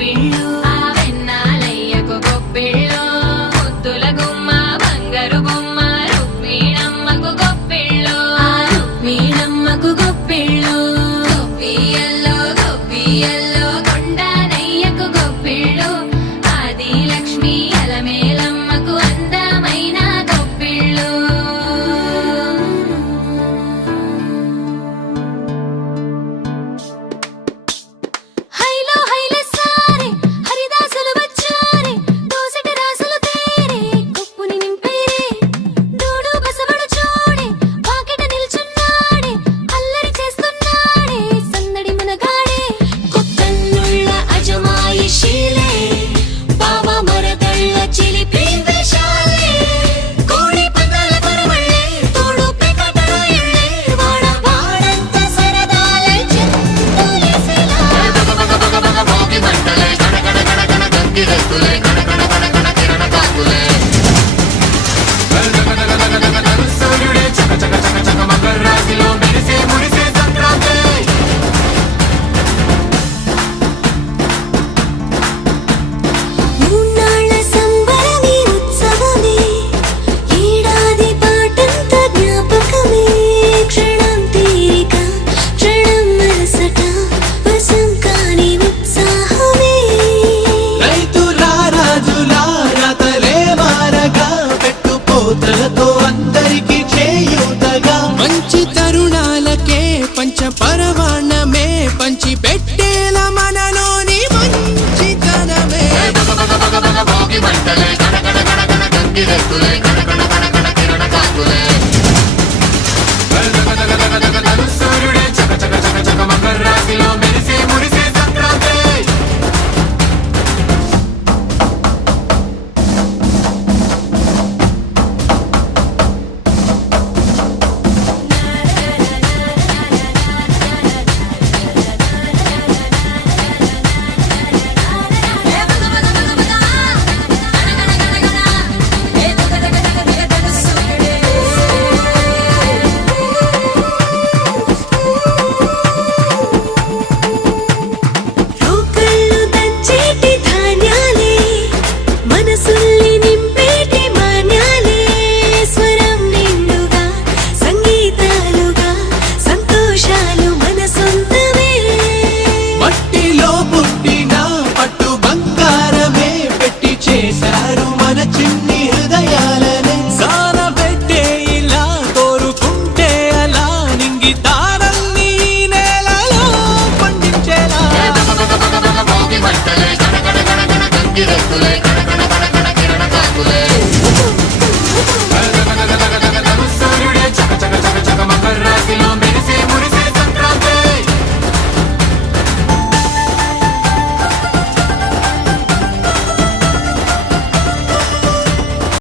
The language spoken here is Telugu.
గొప్పిళ్ళు ఆ వెన్నాలయ్యకు గొప్పిళ్ళు ముద్దుల గుమ్మ బంగారు బొమ్మ రుక్మిణమ్మకు గొప్పిళ్ళు ఆ రుక్మిణమ్మకు గొప్పిళ్ళు గొప్పియల్లో గొప్పియల్లో కొండనయ్యకు గొప్పిళ్ళు ఆది లక్ష్మి అలమేలమ్మకు అందమైన గొప్పిళ్ళు అందరికి చేయూతగా మంచి తరుణాలకే పంచపరమాణమే పంచి పెట్టేల మనలోని మంచితనమే భోగి మంటలే కడకడ కడకడ గంగిరెద్దులే కడకడ కడకడ కిరణ కాకులే సూర్యుడే చక చక చక చక మకర రాశిలో మెరిసే మురిసే సంక్రాంతి పండించేలా భోగి మంటలే కడకడ కడకడ గంగిరెద్దులే